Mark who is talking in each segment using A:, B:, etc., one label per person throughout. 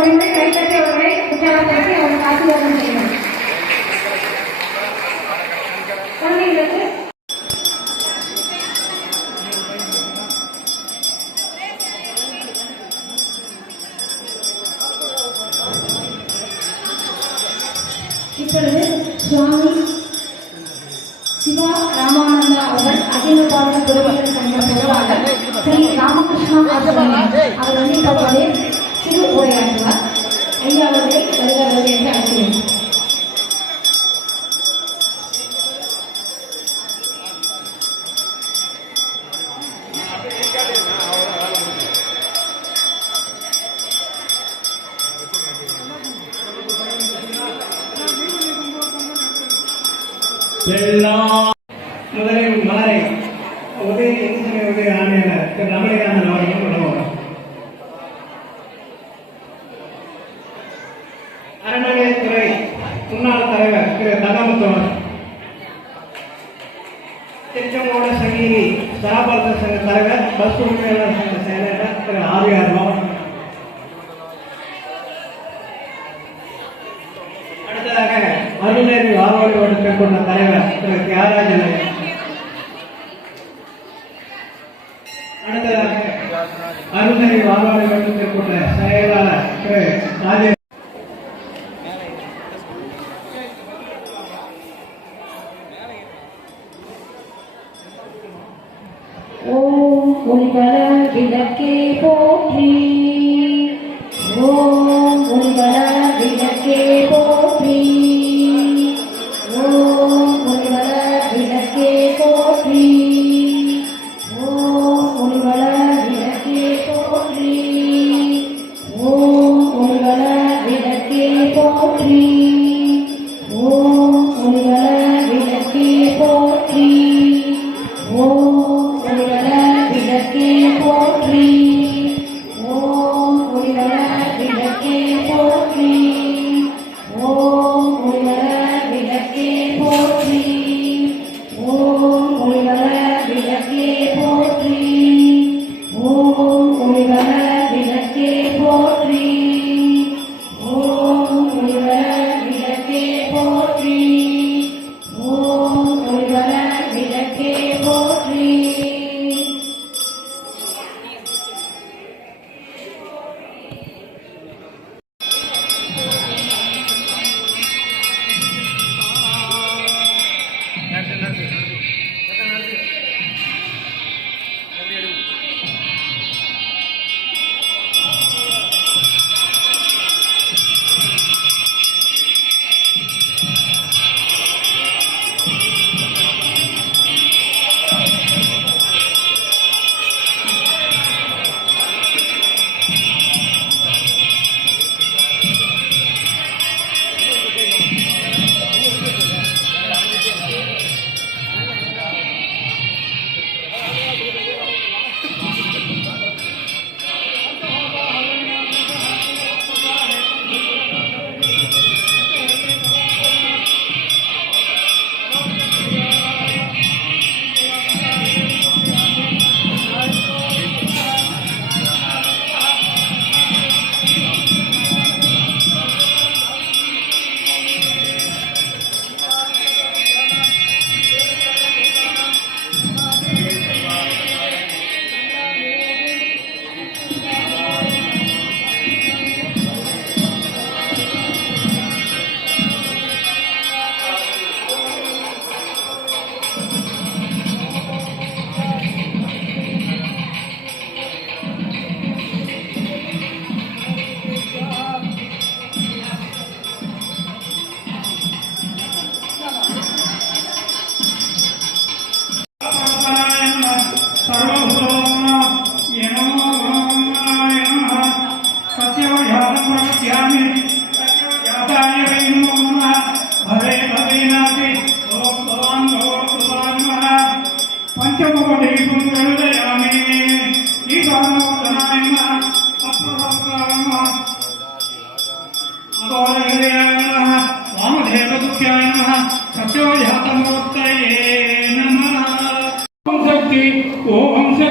A: நிகழ்ச்சியினுடைய குழந்தைகளுக்கு ஒரு முறை அவர்கள் ஆசீர்வாதம் செய்யணும் குழந்தைகளுக்கு இப்பொழுது சுவாமி சிவா ராமானந்தா அவர்கள் அகில பாரத சங்க ஸ்ரீ ராமகிருஷ்ணா ஆசிரமம். அவர் வந்து இப்போது சிறு உரையாற்றுவார் ஐயா அவர்களை வருகிறார்கள் என்று அழைக்கிறேன்
B: தலைவர் பஸ் உரிமையாளர் சங்க செயலாளர் திரு ஆவியார் அடுத்ததாக அருள்நேரி வாரோடு வட்டத்தை கொண்ட தலைவர் திரு. தியாகராஜன். அடுத்ததாக அருள்நேரி வாரோடு வட்டத்தை கொண்ட செயலாளர் திரு. ராஜேஷ்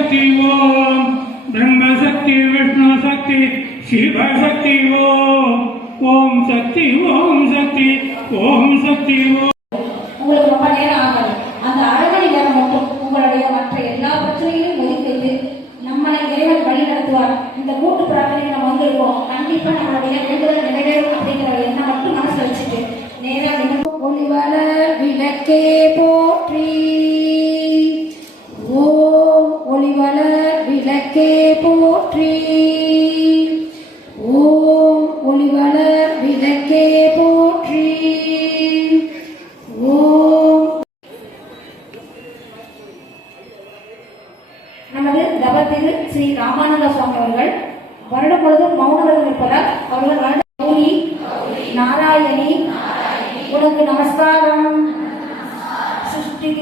A: சக்தி ஓம் பிரம்ம சக்தி விஷ்ணு சக்தி சிவ
C: சக்தி ஓம் ஓம் சக்தி ஓம் சக்தி ஓம் சக்தி ஓம்.
B: உங்களுக்கு ரொம்ப நேரம் ஆகாது. அந்த அரைமணி நேரம் மட்டும் உங்களுடைய மற்ற எல்லா பிரச்சனைகளையும் ஒதுக்கிட்டு நம்மளை இறைவன் வழி நடத்துவார். இந்த கூட்டு பிரார்த்தனை நம்ம வந்திருக்கோம். கண்டிப்பா நம்மளுடைய வேண்டுதல் நிறைவேறும் அப்படிங்கிற எண்ணம் மட்டும் மனசு வச்சுட்டு நேரம் ஒளிவள விளக்கே போ.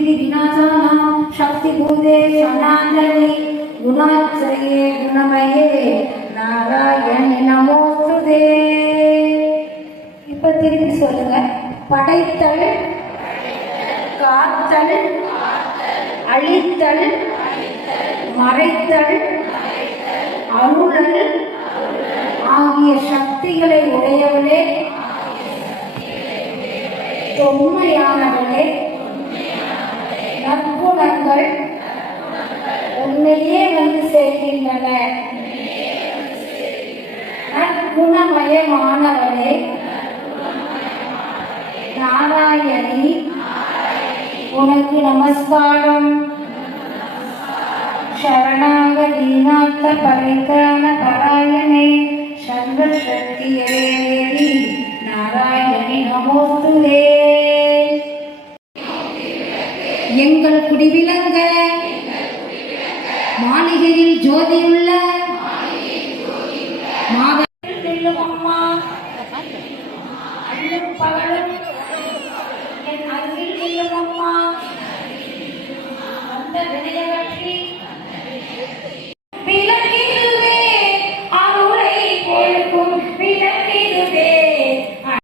B: विनाशानां शक्ति भूते शरणाञ्जलि गुणाश्रये गुणमये நாராயணி நமோஸ்துதே இப்ப திருப்பி சொல்லுங்க படைத்தல் காத்தல் அழித்தல் மறைத்தல் அருளல் ஆகிய சக்திகளை உடையவளே தொன்மையானவளே நற்குணங்கள் உன்னையே வந்து சேர்க்கின்றன நற்குணமயமானவளே நாராயணி உனக்கு நமஸ்காரம் शरणागदीनाथ परित्राण அல்லும் பகலும் என் அருகில் இல்லமம்மா வந்த வினையகள்